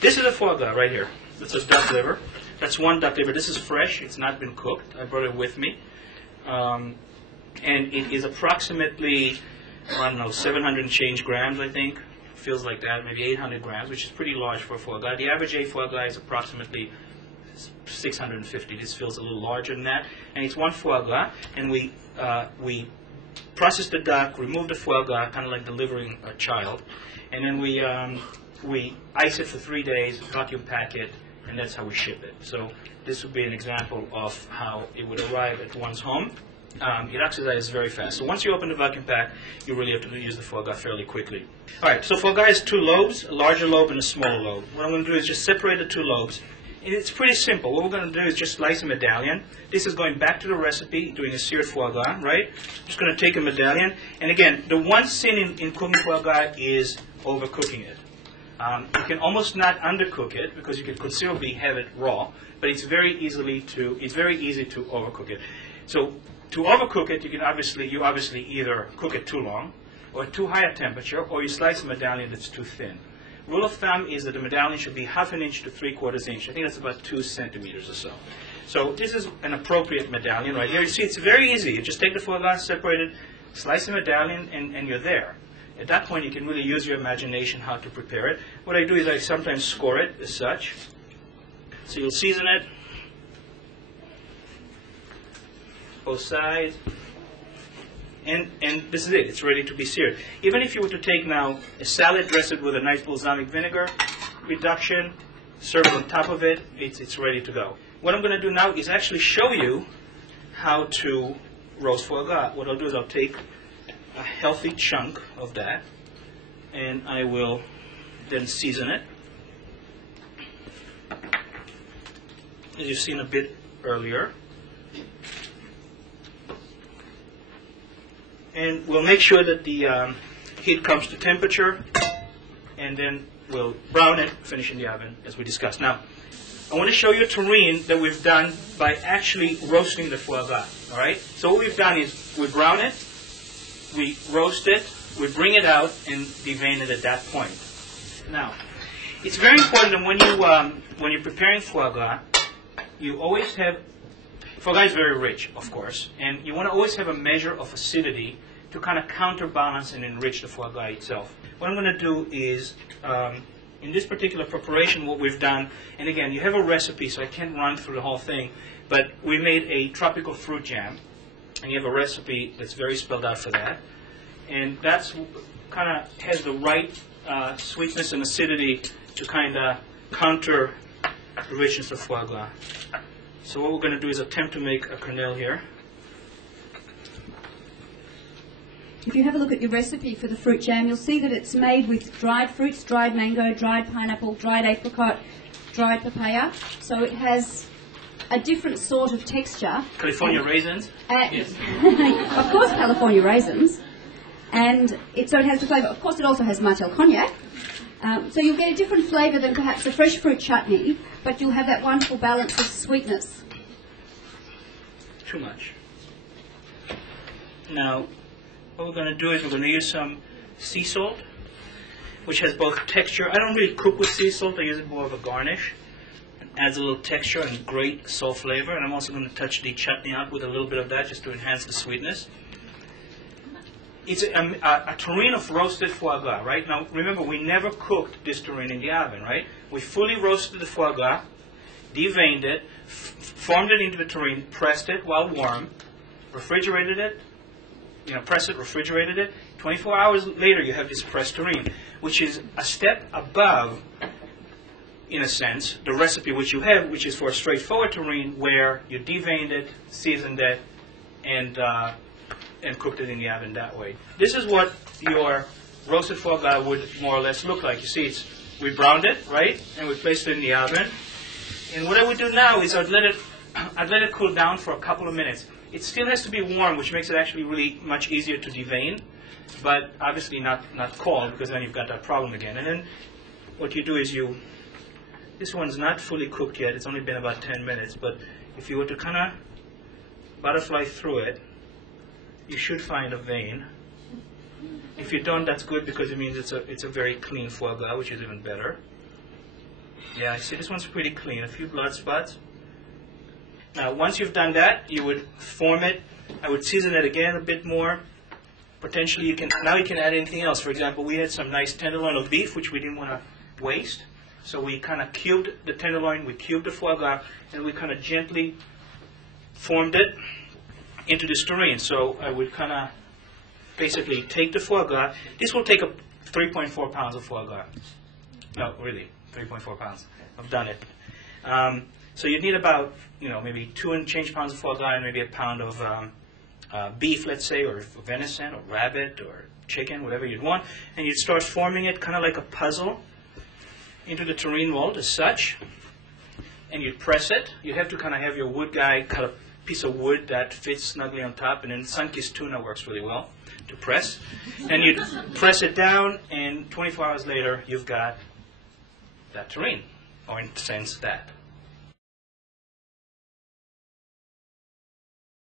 This is a foie gras right here. This is duck liver. That's one duck liver. This is fresh. It's not been cooked. I brought it with me. And it is approximately, I don't know, 700 and change grams, I think. Feels like that, maybe 800 grams, which is pretty large for a foie gras. The average A foie gras is approximately 650. This feels a little larger than that. And it's one foie gras, and we process the duck, remove the foie gras, kind of like delivering a child, and then we ice it for 3 days, vacuum pack it, and that's how we ship it. So this would be an example of how it would arrive at one's home. It oxidizes very fast. So once you open the vacuum pack, you really have to use the foie gras fairly quickly. All right, so foie gras has two lobes, a larger lobe and a smaller lobe. What I'm going to do is just separate the two lobes. It's pretty simple. What we're going to do is just slice a medallion. This is going back to the recipe, doing a seared foie gras, right? Just going to take a medallion. And again, the one sin in cooking foie gras is overcooking it. You can almost not undercook it because you can considerably have it raw, but it's very easy to overcook it. So to overcook it, you obviously either cook it too long, or at too high a temperature, or you slice a medallion that's too thin. Rule of thumb is that the medallion should be 1/2 inch to 3/4 inch. I think that's about 2 centimeters or so. So this is an appropriate medallion right here. You see, it's very easy. You just take the foie gras, separate it, slice the medallion, and you're there. At that point, you can really use your imagination how to prepare it. What I do is I sometimes score it as such. So you'll season it, both sides, and this is it. It's ready to be seared. Even if you were to take now a salad, dress it with a nice balsamic vinegar reduction, serve it on top of it, it's ready to go. What I'm going to do now is actually show you how to roast foie gras. What I'll do is I'll take a healthy chunk of that, and I will then season it. As you've seen a bit earlier. And we'll make sure that the heat comes to temperature, and then we'll brown it, finish in the oven, as we discussed. Now, I want to show you a terrine that we've done by actually roasting the foie gras. All right? So what we've done is we brown it, we roast it, we bring it out, and devein it at that point. Now, it's very important that when you're preparing foie gras, you always have, foie gras is very rich, of course, and you want to always have a measure of acidity to kind of counterbalance and enrich the foie gras itself. What I'm going to do is, in this particular preparation, what we've done, and again, you have a recipe, so I can't run through the whole thing, but we made a tropical fruit jam, and you have a recipe that's very spelled out for that, and that's kind of has the right sweetness and acidity to kind of counter the richness of foie gras. So what we're going to do is attempt to make a quenelle here. If you have a look at your recipe for the fruit jam, you'll see that it's made with dried fruits, dried mango, dried pineapple, dried apricot, dried papaya. So it has a different sort of texture. California raisins? Yes. Of course, California raisins. And so it has the flavour. Of course, it also has Martell cognac. So you'll get a different flavour than perhaps a fresh fruit chutney, but you'll have that wonderful balance of sweetness. Too much. Now, what we're going to do is we're going to use some sea salt, which has both texture. I don't really cook with sea salt. I use it more of a garnish. It adds a little texture and great salt flavor. And I'm also going to touch the chutney out with a little bit of that just to enhance the sweetness. It's a terrine of roasted foie gras, right? Now, remember, we never cooked this terrine in the oven, right? We fully roasted the foie gras, deveined it, formed it into the terrine, pressed it while warm, refrigerated it, pressed it, refrigerated it. 24 hours later, you have this pressed terrine, which is a step above, in a sense, the recipe which you have, which is for a straightforward terrine where you deveined it, seasoned it, and cooked it in the oven that way. This is what your roasted foie gras would more or less look like. You see, we browned it, right, and we placed it in the oven. And what I would do now is I'd let it cool down for a couple of minutes. It still has to be warm, which makes it actually really much easier to devein, but obviously not cold, because then you've got that problem again. And then what you do is this one's not fully cooked yet. It's only been about 10 minutes, but if you were to kind of butterfly through it, you should find a vein. If you don't, that's good, because it means it's a very clean foie gras, which is even better. Yeah, I see this one's pretty clean. A few blood spots. Now, once you've done that, you would form it. I would season it again a bit more. Potentially, you can add anything else. For example, we had some nice tenderloin of beef, which we didn't want to waste. So we kind of cubed the tenderloin, we cubed the foie gras, and we kind of gently formed it into this terrine. So I would kind of basically take the foie gras. This will take 3.4 pounds of foie gras. No, really, 3.4 pounds. I've done it. So you'd need about, maybe 2 and change pounds of foie gras and maybe a pound of beef, let's say, or venison, or rabbit, or chicken, whatever you'd want. And you'd start forming it kind of like a puzzle into the terrine mold as such. And you'd press it. You'd have to kind of have your wood guy cut a piece of wood that fits snugly on top. And then sun-kissed tuna works really well to press. And you'd press it down, and 24 hours later, you've got that terrine, or in a sense, that.